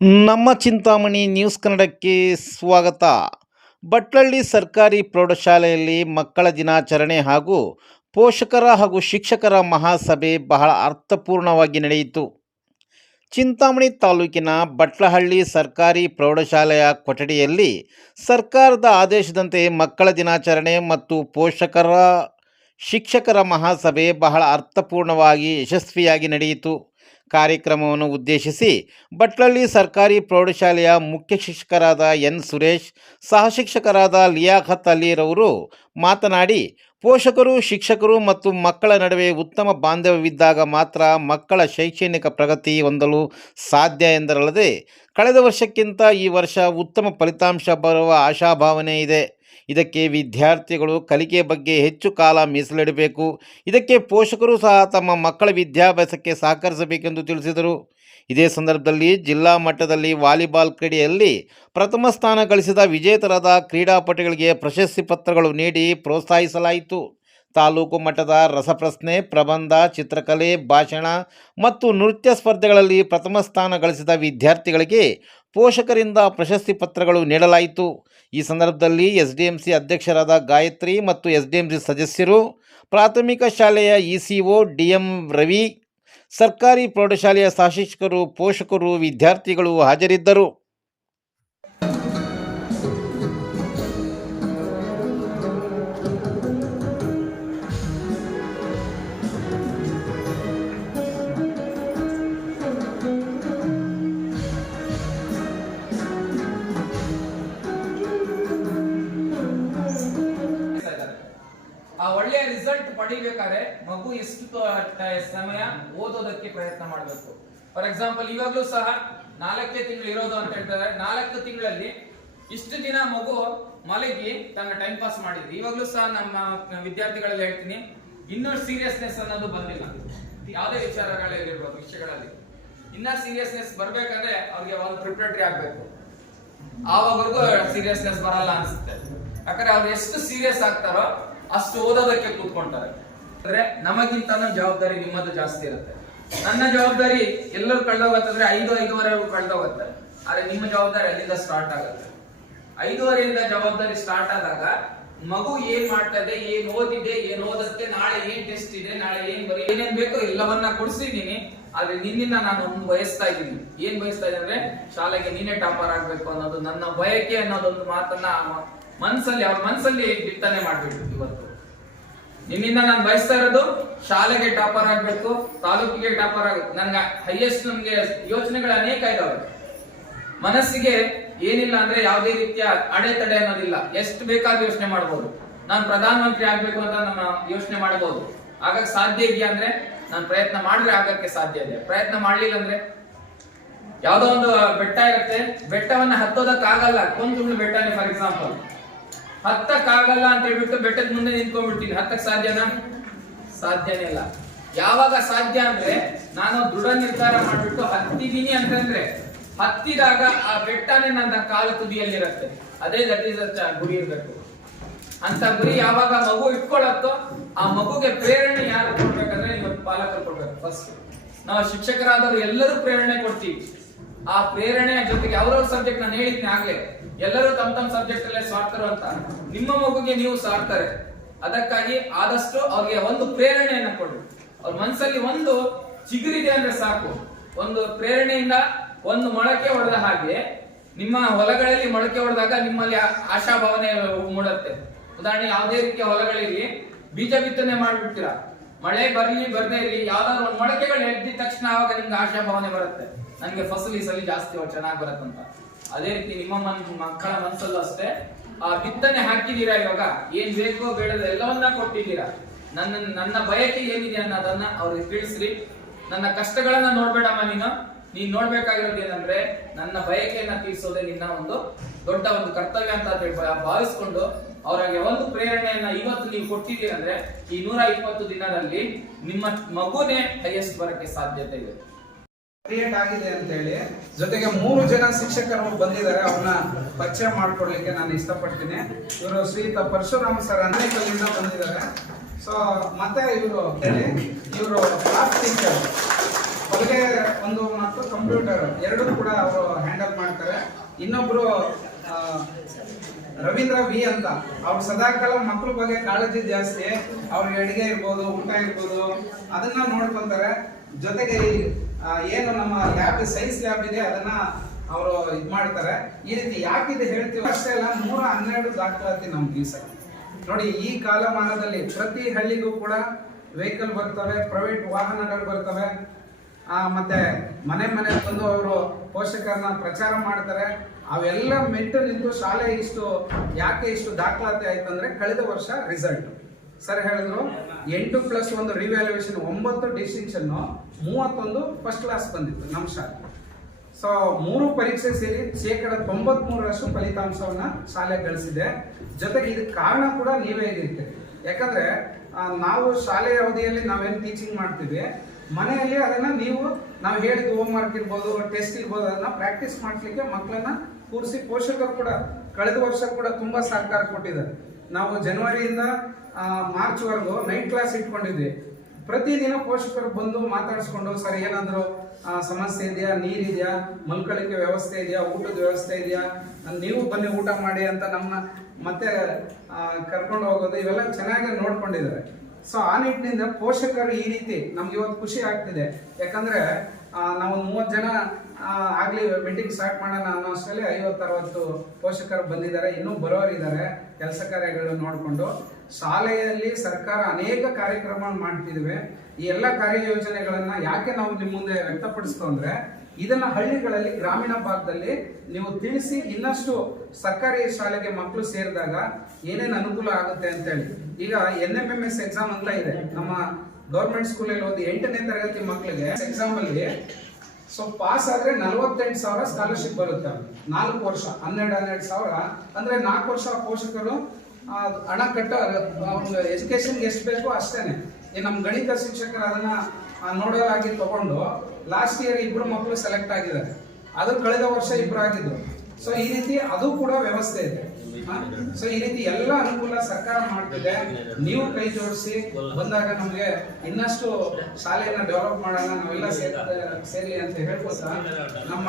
ನಮ್ಮ ಚಿಂತಾಮಣಿ ನ್ಯೂಸ್ ಕನ್ನಡಕ್ಕೆ ಸ್ವಾಗತ. ಬಟ್ಲಳ್ಳಿ ಸರ್ಕಾರಿ ಪ್ರೌಢಶಾಲೆಯಲ್ಲಿ ಮಕ್ಕಳ ದಿನಾಚರಣೆ ಹಾಗೂ ಪೋಷಕರ ಹಾಗೂ ಶಿಕ್ಷಕರ ಮಹಾಸಭೆ ಬಹಳ ಅರ್ಥಪೂರ್ಣವಾಗಿ ನಡೆಯಿತು. ಚಿಂತಾಮಣಿ ತಾಲೂಕಿನ ಬಟ್ಲಹಳ್ಳಿ ಸರ್ಕಾರಿ ಪ್ರೌಢಶಾಲೆಯ ಕೊಠಡಿಯಲ್ಲಿ ಸರ್ಕಾರದ ಆದೇಶದಂತೆ ಮಕ್ಕಳ ದಿನಾಚರಣೆ ಮತ್ತು ಪೋಷಕರ, ಶಿಕ್ಷಕರ ಮಹಾಸಭೆ ಬಹಳ ಅರ್ಥಪೂರ್ಣವಾಗಿ ಯಶಸ್ವಿಯಾಗಿ ನಡೆಯಿತು. ಕಾರ್ಯಕ್ರಮವನ್ನು ಉದ್ದೇಶಿಸಿ ಭಟ್ಲಳ್ಳಿ ಸರ್ಕಾರಿ ಪ್ರೌಢಶಾಲೆಯ ಮುಖ್ಯ ಶಿಕ್ಷಕರಾದ ಎನ್ ಸುರೇಶ್, ಸಹ ಶಿಕ್ಷಕರಾದ ಲಿಯಾಖತ್ ಅಲಿರವರು ಮಾತನಾಡಿ, ಪೋಷಕರು, ಶಿಕ್ಷಕರು ಮತ್ತು ಮಕ್ಕಳ ನಡುವೆ ಉತ್ತಮ ಬಾಂಧವ್ಯವಿದ್ದಾಗ ಮಾತ್ರ ಮಕ್ಕಳ ಶೈಕ್ಷಣಿಕ ಪ್ರಗತಿ ಹೊಂದಲು ಸಾಧ್ಯ ಎಂದರಲ್ಲದೆ, ಕಳೆದ ವರ್ಷಕ್ಕಿಂತ ಈ ವರ್ಷ ಉತ್ತಮ ಫಲಿತಾಂಶ ಬರುವ ಆಶಾಭಾವನೆ ಇದೆ. ಇದಕ್ಕೆ ವಿದ್ಯಾರ್ಥಿಗಳು ಕಲಿಕೆ ಬಗ್ಗೆ ಹೆಚ್ಚು ಕಾಲ ಮೀಸಲಿಡಬೇಕು. ಇದಕ್ಕೆ ಪೋಷಕರು ಸಹ ತಮ್ಮ ಮಕ್ಕಳ ವಿದ್ಯಾಭ್ಯಾಸಕ್ಕೆ ಸಹಕರಿಸಬೇಕೆಂದು ತಿಳಿಸಿದರು. ಇದೇ ಸಂದರ್ಭದಲ್ಲಿ ಜಿಲ್ಲಾ ಮಟ್ಟದಲ್ಲಿ ವಾಲಿಬಾಲ್ ಕ್ರೀಡೆಯಲ್ಲಿ ಪ್ರಥಮ ಸ್ಥಾನ ಗಳಿಸಿದ ವಿಜೇತರಾದ ಕ್ರೀಡಾಪಟುಗಳಿಗೆ ಪ್ರಶಸ್ತಿ ಪತ್ರಗಳು ನೀಡಿ ಪ್ರೋತ್ಸಾಹಿಸಲಾಯಿತು. ತಾಲೂಕು ಮಟ್ಟದ ರಸಪ್ರಶ್ನೆ, ಪ್ರಬಂಧ, ಚಿತ್ರಕಲೆ, ಭಾಷಣ ಮತ್ತು ನೃತ್ಯ ಸ್ಪರ್ಧೆಗಳಲ್ಲಿ ಪ್ರಥಮ ಸ್ಥಾನ ಗಳಿಸಿದ ವಿದ್ಯಾರ್ಥಿಗಳಿಗೆ ಪೋಷಕರಿಂದ ಪ್ರಶಸ್ತಿ ಪತ್ರಗಳು ನೀಡಲಾಯಿತು. ಈ ಸಂದರ್ಭದಲ್ಲಿ ಎಸ್ ಅಧ್ಯಕ್ಷರಾದ ಗಾಯತ್ರಿ ಮತ್ತು ಎಸ್ ಸದಸ್ಯರು, ಪ್ರಾಥಮಿಕ ಶಾಲೆಯ ಇ ಸಿ ಒ ರವಿ, ಸರ್ಕಾರಿ ಪ್ರೌಢಶಾಲೆಯ ಸಹಶಿಕ್ಷಕರು ಪೋಷಕರು, ವಿದ್ಯಾರ್ಥಿಗಳು ಹಾಜರಿದ್ದರು. ಪಡಿಬೇಕಾದ್ರೆ ಮಗು ಎಷ್ಟು ಸಮಯ ಓದೋದಕ್ಕೆ ಪ್ರಯತ್ನ ಮಾಡಬೇಕು. ಫಾರ್ ಎಕ್ಸಾಂಪಲ್ ಇವಾಗ್ಲೂ ಸಹ ನಾಲ್ಕೇ ತಿಂಗಳು ಇರೋದು ಅಂತ ಹೇಳ್ತಾರೆ. ನಾಲ್ಕು ತಿಂಗಳಲ್ಲಿ ಇಷ್ಟು ದಿನ ಮಗು ಮಲಗಿ ತನ್ನ ಟೈಮ್ ಪಾಸ್ ಮಾಡಿದ್ವಿ ಇವಾಗ್ಲೂ ಸಹ ನಮ್ಮ ವಿದ್ಯಾರ್ಥಿಗಳಲ್ಲಿ ಹೇಳ್ತೀನಿ, ಇನ್ನೂ ಸೀರಿಯಸ್ನೆಸ್ ಅನ್ನೋದು ಬಂದಿಲ್ಲ. ಯಾವುದೇ ವಿಚಾರಗಳಿರ್ಬೋದು ವಿಷಯಗಳಲ್ಲಿ. ಇನ್ನ ಸೀರಿಯಸ್ನೆಸ್ ಬರ್ಬೇಕಂದ್ರೆ ಅವ್ರಿಗೆ ಒಂದು ಪ್ರಿಪ್ರೇಟರಿ ಆಗ್ಬೇಕು. ಆವಾಗವರೆಗೂ ಸೀರಿಯಸ್ನೆಸ್ ಬರಲ್ಲ ಅನ್ಸುತ್ತೆ. ಯಾಕಂದ್ರೆ ಅವ್ರು ಎಷ್ಟು ಸೀರಿಯಸ್ ಆಗ್ತಾರೋ ಅಷ್ಟು ಓದೋದಕ್ಕೆ ಕೂತ್ಕೊಂತಾರೆ. ಅಂದ್ರೆ ನಮಗಿಂತ ಜವಾಬ್ದಾರಿ ನಿಮ್ಮದು ಜಾಸ್ತಿ ಇರುತ್ತೆ. ನನ್ನ ಜವಾಬ್ದಾರಿ ಎಲ್ಲರೂ ಕಳೆದೋಗತ್ತಂದ್ರೆ ಐದು ಐದುವರೆ ಕಳ್ದೋಗತ್ತೆ. ಆದ್ರೆ ನಿಮ್ಮ ಜವಾಬ್ದಾರಿ ಅಲ್ಲಿಂದ ಸ್ಟಾರ್ಟ್ ಆಗುತ್ತೆ. ಐದುವರೆಯಿಂದ ಜವಾಬ್ದಾರಿ ಸ್ಟಾರ್ಟ್ ಆದಾಗ ಮಗು ಏನ್ ಮಾಡ್ತದೆ, ಏನ್ ಓದಿದೆ, ಏನ್ ಓದತ್ತೆ ನಾಳೆ ಏನ್ ಟೆಸ್ಟ್ ಇದೆ, ನಾಳೆ ಏನ್ ಬರೀ ಏನೇನ್ ಬೇಕೋ ಎಲ್ಲವನ್ನ ಕೊಡಿಸಿದೀನಿ ಆದ್ರೆ ನಿನ್ನಿಂದ ನಾನು ಒಂದು ಬಯಸ್ತಾ ಇದ್ದೀನಿ. ಏನ್ ಬಯಸ್ತಾ ಇದ್ದೀನಿ ಅಂದ್ರೆ ಶಾಲೆಗೆ ನೀನೇ ಟಾಪರ್ ಆಗ್ಬೇಕು ಅನ್ನೋದು, ನನ್ನ ಬಯಕೆ ಅನ್ನೋದೊಂದು ಮಾತನ್ನ ಮನ್ಸಲ್ಲಿ ಅವ್ರ ಮನ್ಸಲ್ಲಿ ಬಿತ್ತನೆ ಮಾಡ್ಬಿಟ್ಟು ಇವತ್ತು. ನಿನ್ನಿಂದ ನಾನು ಬಯಸ್ತಾ ಇರೋದು ಶಾಲೆಗೆ ಟಾಪರ್ ಆಗ್ಬೇಕು, ತಾಲೂಕಿಗೆ ಟಾಪರ್ ಆಗುತ್ತೆ ನನ್ಗೆ ಹೈಯೆಸ್ಟ್ ನಮ್ಗೆ ಯೋಚನೆಗಳು ಅನೇಕ ಇದಾವೆ. ಮನಸ್ಸಿಗೆ ಏನಿಲ್ಲ ಅಂದ್ರೆ ಯಾವುದೇ ರೀತಿಯ ಅಡೆತಡೆ ಅನ್ನೋದಿಲ್ಲ. ಎಷ್ಟು ಬೇಕಾದ್ರೂ ಯೋಚನೆ ಮಾಡಬಹುದು ನಾನು ಪ್ರಧಾನ ಮಂತ್ರಿ ಆಗ್ಬೇಕು ಅಂತ ನಾನು ಯೋಚನೆ ಮಾಡಬಹುದು ಆಗಕ್ಕೆ ಸಾಧ್ಯ ಇದೆಯಾ ಅಂದ್ರೆ, ನಾನು ಪ್ರಯತ್ನ ಮಾಡಿದ್ರೆ ಆಗಕ್ಕೆ ಸಾಧ್ಯ ಇದೆ. ಪ್ರಯತ್ನ ಮಾಡ್ಲಿಲ್ಲ ಅಂದ್ರೆ ಯಾವ್ದೋ ಒಂದು ಬೆಟ್ಟ ಇರುತ್ತೆ. ಬೆಟ್ಟವನ್ನ ಹತ್ತೋದಕ್ಕಾಗಲ್ಲ. ಕೊಂದು ಬೆಟ್ಟನೇ ಫಾರ್ ಎಕ್ಸಾಂಪಲ್ ಹತ್ತಕ್ಕಾಗಲ್ಲ ಅಂತ ಹೇಳ್ಬಿಟ್ಟು ಬೆಟ್ಟದ ಮುಂದೆ ನಿಂತ್ಕೊಂಡ್ಬಿಡ್ತೀನಿ. ಹತ್ತಕ್ ಸಾಧ್ಯನಾ? ಸಾಧ್ಯನೇ ಇಲ್ಲ. ಯಾವಾಗ ಸಾಧ್ಯ ಅಂದ್ರೆ ನಾನು ದೃಢ ನಿರ್ಧಾರ ಮಾಡ್ಬಿಟ್ಟು ಹತ್ತಿದೀನಿ ಅಂತಂದ್ರೆ, ಹತ್ತಿದಾಗ ಆ ಬೆಟ್ಟನೇ ನನ್ನ ಕಾಲು ತುದಿಯಲ್ಲಿರತ್ತೆ. ಅದೇ ದಟ್ ಈಸ್ ಗುರಿ ಇರಬೇಕು. ಅಂತ ಗುರಿ ಯಾವಾಗ ಮಗು ಇಟ್ಕೊಳತ್ತೋ, ಆ ಮಗುಗೆ ಪ್ರೇರಣೆ ಯಾರು ಕೊಡ್ಬೇಕಂದ್ರೆ ಇವತ್ತು ಪಾಲಕರು ಕೊಡ್ಬೇಕು. ಫಸ್ಟ್ ನಾವು ಶಿಕ್ಷಕರಾದವರು ಎಲ್ಲರೂ ಪ್ರೇರಣೆ ಕೊಡ್ತೀವಿ. ಆ ಪ್ರೇರಣೆಯ ಜೊತೆಗೆ ಅವ್ರವ್ರ ಸಬ್ಜೆಕ್ಟ್ ನಾನು ಹೇಳಿದ್ನಿ ಆಗ್ಲೇ. ಎಲ್ಲರೂ ತಮ್ಮ ತಮ್ಮ ಸಬ್ಜೆಕ್ಟ್ ಅಲ್ಲೇ ಸಾರ್ತರು ಅಂತ. ನಿಮ್ಮ ಮಗುಗೆ ನೀವು ಸಾರ್ತಾರೆ ಅದಕ್ಕಾಗಿ ಆದಷ್ಟು ಅವ್ರಿಗೆ ಒಂದು ಪ್ರೇರಣೆಯನ್ನ ಕೊಡಿ ಅವ್ರ ಮನಸ್ಸಲ್ಲಿ ಒಂದು ಚಿಗುರಿದೆ ಅಂದ್ರೆ ಸಾಕು. ಒಂದು ಪ್ರೇರಣೆಯಿಂದ ಒಂದು ಮೊಳಕೆ ಹೊಡೆದ ಹಾಗೆ ನಿಮ್ಮ ಹೊಲಗಳಲ್ಲಿ ಮೊಳಕೆ ಹೊಡೆದಾಗ ನಿಮ್ಮಲ್ಲಿ ಆಶಾಭಾವನೆ ಮೂಡುತ್ತೆ. ಉದಾಹರಣೆ ಯಾವುದೇ ರೀತಿಯ ಹೊಲಗಳಲ್ಲಿ ಬೀಜ ಬಿತ್ತನೆ ಮಾಡ್ಬಿಡ್ತೀರಾ. ಮಳೆ ಬರ್ಲಿ, ಬರದೇ ಇರಲಿ, ಯಾವ್ದಾದ್ರು ಒಂದು ಮೊಳಕೆಗಳು ಎದ್ದಿದ ತಕ್ಷಣ ಆವಾಗ ನಿಮ್ಗೆ ಆಶಾಭಾವನೆ ಬರುತ್ತೆ. ನನಗೆ ಫಸಲು ಈ ಸಲ ಜಾಸ್ತಿ ಚೆನ್ನಾಗಿ ಬರುತ್ತಂತ ಅದೇ ರೀತಿ ನಿಮ್ಮ ಮನ್, ಮಕ್ಕಳ ಮನಸ್ಸಲ್ಲೂ ಅಷ್ಟೇ, ಆ ಬಿತ್ತನೆ ಹಾಕಿದ್ದೀರಾ ಇವಾಗ? ಏನ್ ಬೇಕೋ ಬೇಡದ ಎಲ್ಲವನ್ನ ಕೊಟ್ಟಿದ್ದೀರಾ? ನನ್ನ ನನ್ನ ಬಯಕೆ ಏನಿದೆ ಅನ್ನೋದನ್ನ ಅವ್ರಿಗೆ ತಿಳಿಸ್ರಿ. ನನ್ನ ಕಷ್ಟಗಳನ್ನ ನೋಡ್ಬೇಡಮ್ಮ ನೀನು. ನೀನ್ ನೋಡ್ಬೇಕಾಗಿರೋದು ಏನಂದ್ರೆ, ನನ್ನ ಬಯಕೆಯನ್ನ ತೀರಿಸೋದೇ ನಿನ್ನ ಒಂದು ದೊಡ್ಡ ಒಂದು ಕರ್ತವ್ಯ ಅಂತ ಭಾವಿಸ್ಕೊಂಡು ಅವರಿಗೆ ಒಂದು ಪ್ರೇರಣೆಯನ್ನ ಇವತ್ತು ನೀವು ಕೊಟ್ಟಿದ್ದೀರಂದ್ರೆ ಈ ನೂರ ಇಪ್ಪತ್ತು ದಿನದಲ್ಲಿ ನಿಮ್ಮ ಮಗುನೇ ಹೈಯೆಸ್ಟ್ ಬರಕ್ಕೆ ಸಾಧ್ಯತೆ ಇದೆ. ಕ್ರಿಯೇಟ್ ಆಗಿದೆ ಅಂತ ಹೇಳಿ ಜೊತೆಗೆ ಮೂರು ಜನ ಶಿಕ್ಷಕರು ಬಂದಿದ್ದಾರೆ, ಅವ್ರನ್ನ ಪರಿಚಯ ಮಾಡ್ಕೊಡ್ಲಿಕ್ಕೆ ನಾನು ಇಷ್ಟಪಡ್ತೀನಿ. ಇವರು ಶ್ರೀಯುತ ಪರಶುರಾಮ್ ಸರ್ ಅನೇಕಲ್ಲಿಂದ ಬಂದಿದ್ದಾರೆ. ಸೊ ಮತ್ತೆ ಇವರು ಇವರು ಕ್ಲಾಸ್ ಟೀಚರ್ ಹೊಲಿಗೆ ಒಂದು ಮತ್ತು ಕಂಪ್ಯೂಟರ್ ಎರಡೂ ಕೂಡ ಅವರು ಹ್ಯಾಂಡಲ್ ಮಾಡ್ತಾರೆ. ಇನ್ನೊಬ್ರು ರವೀಂದ್ರ ವಿ ಅಂತ. ಅವ್ರು ಸದಾಕಾಲ ಮಕ್ಕಳ ಬಗ್ಗೆ ಕಾಳಜಿ ಜಾಸ್ತಿ, ಅವ್ರಿಗೆ ಅಡುಗೆ ಇರ್ಬೋದು, ಊಟ ಇರ್ಬೋದು, ಅದನ್ನ ನೋಡ್ಕೊಂತಾರೆ. ಜೊತೆಗೆ ಏನು ನಮ್ಮ ಲ್ಯಾಬ್, ಸೈನ್ಸ್ ಲ್ಯಾಬ್ ಇದೆ, ಅದನ್ನ ಅವರು ಇದ್ ಮಾಡ್ತಾರೆ. ಈ ರೀತಿ ಯಾಕಿದೆ ಹೇಳ್ತೀವಿ ಅಷ್ಟೇ ಅಲ್ಲ, ನೂರ ಹನ್ನೆರಡು ದಾಖಲಾತಿ ನಮ್ಮ ದಿವಸ ನೋಡಿ, ಈ ಕಾಲಮಾನದಲ್ಲಿ ಪ್ರತಿ ಹಳ್ಳಿಗೂ ಕೂಡ ವೆಹಿಕಲ್ ಬರ್ತವೆ, ಪ್ರೈವೇಟ್ ವಾಹನಗಳು ಬರ್ತವೆ. ಮತ್ತೆ ಮನೆ ಮನೆ ಬಂದು ಅವರು ಪೋಷಕರನ್ನ ಪ್ರಚಾರ ಮಾಡ್ತಾರೆ. ಅವೆಲ್ಲ ಮೆಂಟು ನಿಂತು ಶಾಲೆ ಇಷ್ಟು ಯಾಕೆ ಇಷ್ಟು ದಾಖಲಾತಿ ಆಯ್ತು ಅಂದ್ರೆ ಕಳೆದ ವರ್ಷ ರಿಸಲ್ಟ್ ಸರ್ ಹೇಳಿದ್ರು, ಎಂಟು ಪ್ಲಸ್ ಒಂದು ರಿವ್ಯಾಲ್ಯೂಯೇಷನ್ ಒಂಬತ್ತು ಡಿಸ್ಟಿಂಕ್ಷನ್ ಮೂವತ್ತೊಂದು ಫಸ್ಟ್ ಕ್ಲಾಸ್ ಬಂದಿತ್ತು ನಮ್ಮ ಶಾಲೆ. ಸೊ ಮೂರು ಪರೀಕ್ಷೆ ಸೇರಿ ಶೇಕಡ ತೊಂಬತ್ಮೂರರಷ್ಟು ಫಲಿತಾಂಶವನ್ನ ಶಾಲೆ ಗಳಿಸಿದೆ. ಜೊತೆಗೆ ಇದಕ್ಕೆ ಕಾರಣ ಕೂಡ ನೀವೇ ಇರುತ್ತೆ ಯಾಕಂದ್ರೆ ನಾವು ಶಾಲೆಯ ಅವಧಿಯಲ್ಲಿ ನಾವೇನು ಟೀಚಿಂಗ್ ಮಾಡ್ತೀವಿ, ಮನೆಯಲ್ಲಿ ಅದನ್ನ ನೀವು, ನಾವು ಹೇಳಿದ ಹೋಮ್ ವರ್ಕ್ ಇರ್ಬೋದು ಟೆಸ್ಟ್ ಇರ್ಬೋದು, ಅದನ್ನ ಪ್ರಾಕ್ಟೀಸ್ ಮಾಡ್ಲಿಕ್ಕೆ ಮಕ್ಕಳನ್ನ ಕೂರಿಸಿ ಪೋಷಕರು ಕೂಡ ಕಳೆದ ವರ್ಷ ಕೂಡ ತುಂಬಾ ಸಹಕಾರ ಕೊಟ್ಟಿದ್ದಾರೆ ನಾವು ಜನವರಿಯಿಂದ ಮಾರ್ಚ್ ವರೆಗೂ ನೈಟ್ ಕ್ಲಾಸ್ ಇಟ್ಕೊಂಡಿದ್ವಿ. ಪ್ರತಿದಿನ ಪೋಷಕರು ಬಂದು ಮಾತಾಡಿಸ್ಕೊಂಡು, ಸರ್, ಏನಾದರೂ ಸಮಸ್ಯೆ ಇದೆಯಾ? ನೀರಿದೆಯಾ ಮಲ್ಕೊಳ್ಳಿಕ್ಕೆ ವ್ಯವಸ್ಥೆ ಇದೆಯಾ? ಊಟದ ವ್ಯವಸ್ಥೆ ಇದೆಯಾ? ನೀವು ಬನ್ನಿ ಊಟ ಮಾಡಿ ಅಂತ ನಮ್ಮ, ಮತ್ತೆ ಕರ್ಕೊಂಡು ಹೋಗೋದು, ಇವೆಲ್ಲ ಚೆನ್ನಾಗಿ ನೋಡ್ಕೊಂಡಿದ್ದಾರೆ. ಸೊ ಆ ನಿಟ್ಟಿನಿಂದ ಪೋಷಕರು ಈ ರೀತಿ ನಮ್ಗೆ ಇವತ್ತು ಖುಷಿ ಆಗ್ತಿದೆ. ಯಾಕಂದ್ರೆ ನಾವು ಮೂವತ್ತು ಜನ ಆಗ್ಲಿ ಮೀಟಿಂಗ್ ಸ್ಟಾರ್ಟ್ ಮಾಡೋಣ ಅನ್ನೋ ಅಷ್ಟರಲ್ಲಿ ಐವತ್ತು ಅರವತ್ತು ಪೋಷಕರು ಬಂದಿದ್ದಾರೆ. ಇನ್ನೂ ಬರೋರಿದ್ದಾರೆ ಕೆಲಸ ಕಾರ್ಯಗಳು ನೋಡಿಕೊಂಡು. ಶಾಲೆಯಲ್ಲಿ ಸರ್ಕಾರ ಅನೇಕ ಕಾರ್ಯಕ್ರಮ ಮಾಡ್ತಿದ್ವಿ. ಈ ಎಲ್ಲ ಕಾರ್ಯಯೋಜನೆಗಳನ್ನು ಯಾಕೆ ನಾವು ನಿಮ್ಮ ಮುಂದೆ ವ್ಯಕ್ತಪಡಿಸ್ತು ಅಂದರೆ ಇದನ್ನ ಹಳ್ಳಿಗಳಲ್ಲಿ, ಗ್ರಾಮೀಣ ಭಾಗದಲ್ಲಿ ನೀವು ತಿಳಿಸಿ ಇನ್ನಷ್ಟು ಸರ್ಕಾರಿ ಶಾಲೆಗೆ ಮಕ್ಕಳು ಸೇರಿದಾಗ ಏನೇನು ಅನುಕೂಲ ಆಗುತ್ತೆ ಅಂತೇಳಿ. ಈಗ N M M S exam ಅಂತ ಇದೆ. ನಮ್ಮ ಗೌರ್ಮೆಂಟ್ ಸ್ಕೂಲಲ್ಲಿ ಒಂದು ಎಂಟನೇ ತರಗತಿ ಮಕ್ಕಳಿಗೆ ಎಕ್ಸಾಮ್ ಅಲ್ಲಿ ಸೊ ಪಾಸ್ ಆದ್ರೆ ನಲವತ್ತೆಂಟು ಸಾವಿರ ಸ್ಕಾಲರ್ಶಿಪ್ ಬರುತ್ತೆ. ನಾಲ್ಕು ವರ್ಷ, ಹನ್ನೆರಡು ಹನ್ನೆರಡು ಸಾವಿರ. ಅಂದ್ರೆ ನಾಲ್ಕು ವರ್ಷ ಪೋಷಕರು ಹಣ ಕಟ್ಟ ಎಜುಕೇಶನ್ ಎಷ್ಟು ಬೇಕೋ ಅಷ್ಟೇನೆ. ಈ ನಮ್ಮ ಗಣಿತ ಶಿಕ್ಷಕರು ಅದನ್ನ ನೋಡೋದಾಗಿ ತಗೊಂಡು ಲಾಸ್ಟ್ ಇಯರ್ ಇಬ್ರು ಮಕ್ಕಳು ಸೆಲೆಕ್ಟ್ ಆಗಿದ್ದಾರೆ. ಅದು ಕಳೆದ ವರ್ಷ ಇಬ್ರು ಆಗಿದ್ರು ಸೊ ಈ ರೀತಿ ಅದು ಕೂಡ ವ್ಯವಸ್ಥೆ ಇದೆ. ಸೊ ಈ ರೀತಿ ಎಲ್ಲ ಅನುಕೂಲ ಸರ್ಕಾರ ಮಾಡ್ತಿದೆ. ನೀವು ಕೈ ಜೋಡಿಸಿ ಬಂದಾಗ ನಮ್ಗೆ ಇನ್ನಷ್ಟು ಶಾಲೆಯನ್ನ ಡೆವಲಪ್ ಮಾಡೋಣ, ನಾವೆಲ್ಲ ಸೇರ್ ಸೇರ್ಲಿ ಅಂತ ಹೇಳ್ಕೊತ ನಮ್ಮ